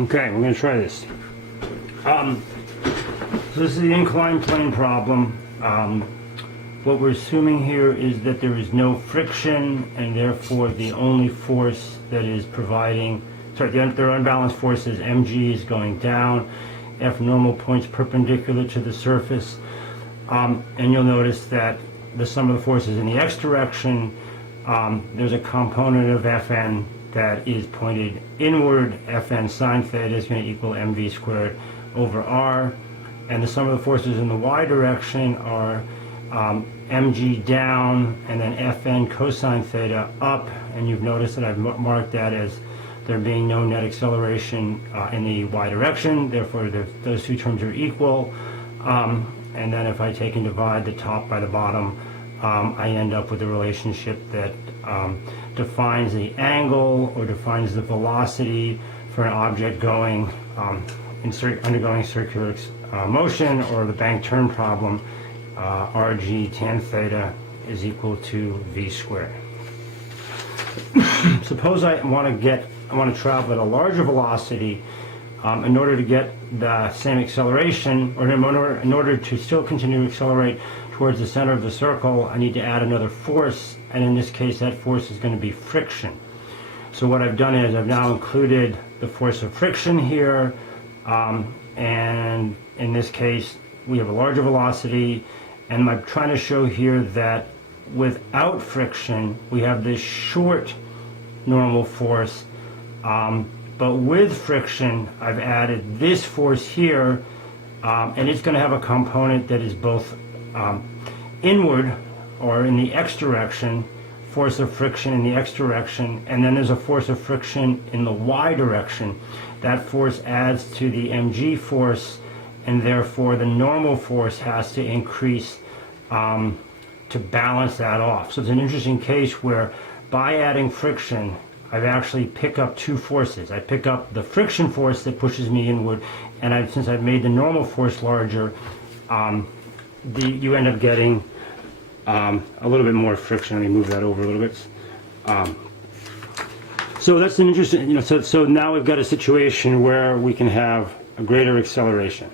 Okay, we're going to try this. So this is the inclined plane problem. What we're assuming here is that there is no friction, and therefore the only force that is providing, their unbalanced force is mg is going down, F normal points perpendicular to the surface, and you'll notice that the sum of the forces in the x direction, there's a component of Fn that is pointed inward. Fn sine theta is going to equal mv squared over r, and the sum of the forces in the y direction are mg down and then Fn cosine theta up, and you've noticed that I've marked that as there being no net acceleration in the y direction, therefore those two terms are equal, and then if I take and divide the top by the bottom, I end up with a relationship that defines the angle or defines the velocity for an object going undergoing circular motion, or the bank turn problem, rg tan theta is equal to v squared. Suppose I want to travel at a larger velocity. In order to get the same acceleration, or in order to still continue to accelerate towards the center of the circle, I need to add another force, and in this case that force is going to be friction. So what I've done is I've now included the force of friction here, and in this case we have a larger velocity, and I'm trying to show here that without friction we have this short normal force, but with friction I've added this force here, and it's going to have a component that is both inward, or in the x direction, force of friction in the x direction, and then there's a force of friction in the y direction. That force adds to the mg force, and therefore the normal force has to increase to balance that off. So it's an interesting case where by adding friction I've actually pick up two forces. I pick up the friction force that pushes me inward, and since I've made the normal force larger, you end up getting a little bit more friction. Let me move that over a little bit. So that's an interesting, so now we've got a situation where we can have a greater acceleration.